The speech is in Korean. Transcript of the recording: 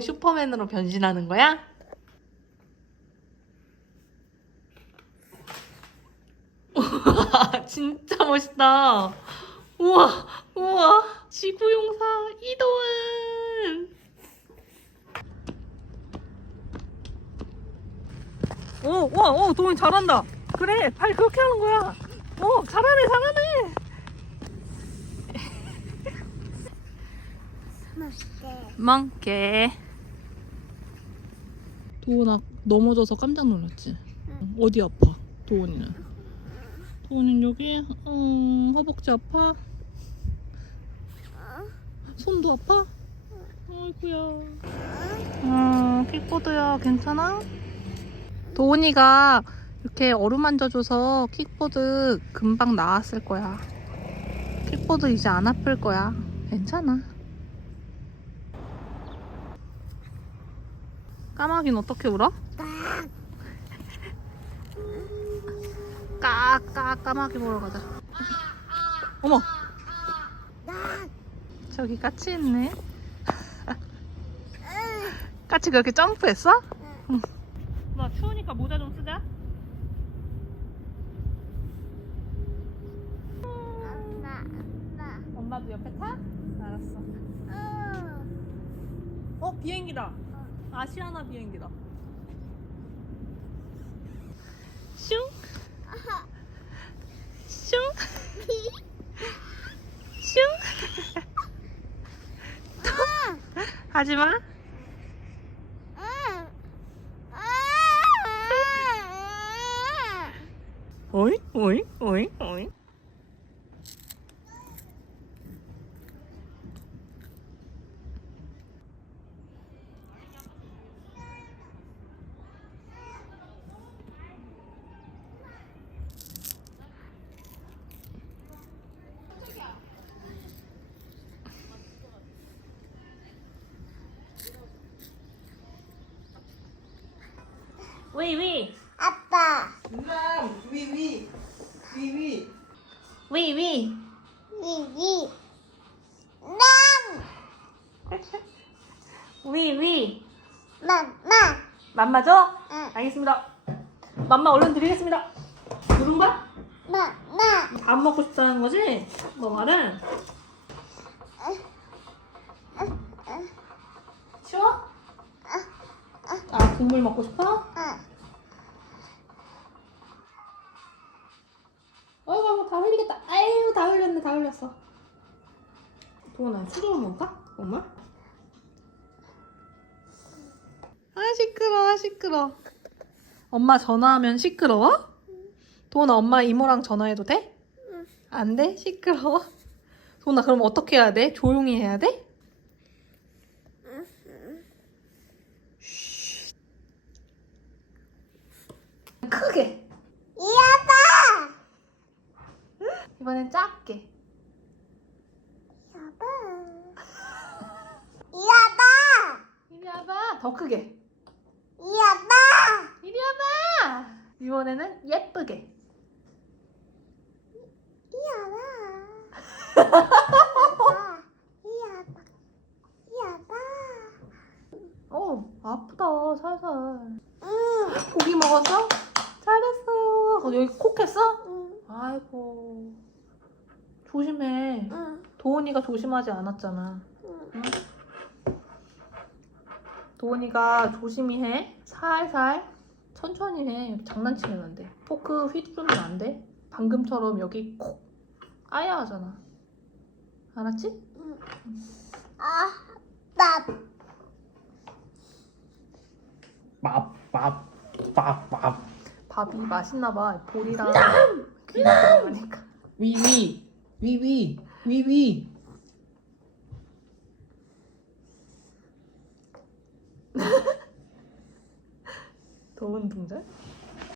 슈퍼맨으로 변신하는 거야? 우와, 진짜 멋있다. 우와, 우와. 지구용사 이도은. 오, 와, 오, 도훈이 잘한다. 그래, 팔 그렇게 하는 거야. 오, 잘하네, 잘하네. 멍게. 도훈아 넘어져서 깜짝 놀랐지? 어디 아파? 도훈이는? 도훈이는 여기? 음, 허벅지 아파? 손도 아파? 아이고야. 어, 킥보드야, 괜찮아? 도훈이가 이렇게 어루만져줘서 킥보드 금방 나았을 거야. 킥보드 이제 안 아플 거야. 괜찮아. 까마귀는 어떻게 울어? 까까 까마귀 보러 가자. 어머. 저기 까치 있네. 까치 그렇게 점프했어? 응. 나 추우니까 모자 좀 쓰자. 엄마도 옆에 타? 알았어. 어 비행기다. 아시아나 비행기다. 슝. 슝. 슝. 하지 마. 오이 오이 오이 오이. 위 위. 아빠, 남 위위 위위 위 위. 이기, 남, 위 위. 마마, 맘마죠? 응. 알겠습니다. 맘마 얼른 드리겠습니다. 누른가? 마마, 밥 먹고 싶다는 거지? 너 말은? 쉬워? 아 국물 먹고 싶어? 응. 어이구 어이구, 다 흘리겠다. 아유 다 흘렸어. 도원아 수저로 먹을까? 엄마? 아 시끄러 아 시끄러. 엄마 전화하면 시끄러워? 도원아 엄마 이모랑 전화해도 돼? 안 돼? 시끄러워? 도원아 그럼 어떻게 해야 돼? 조용히 해야 돼? 쉬. 크게 이아빠, 이번엔 작게 이아빠, 이아빠, 이리 와봐. 더 크게. 이아빠, 이리 와봐. 이번에는 예쁘게. 이아빠, 이아빠, 어 아프다. 살살. 응, 고기 먹었어? 잘했어요. 어, 여기 콕 했어? 응, 아이고. 조심해. 응, 도훈이가 조심하지 않았잖아. 응. 응? 도훈이가 조심히 해. 살살. 천천히 해. 장난치면 안 돼. 포크 휘두르면 안 돼. 방금처럼 여기 콕 아야 하잖아. 알았지? 아, 나, 밥 밥 밥 밥. 밥이 맛있나 봐. 볼이랑 귀 들어가니까. 위위. 위위. 위위 더운 동작?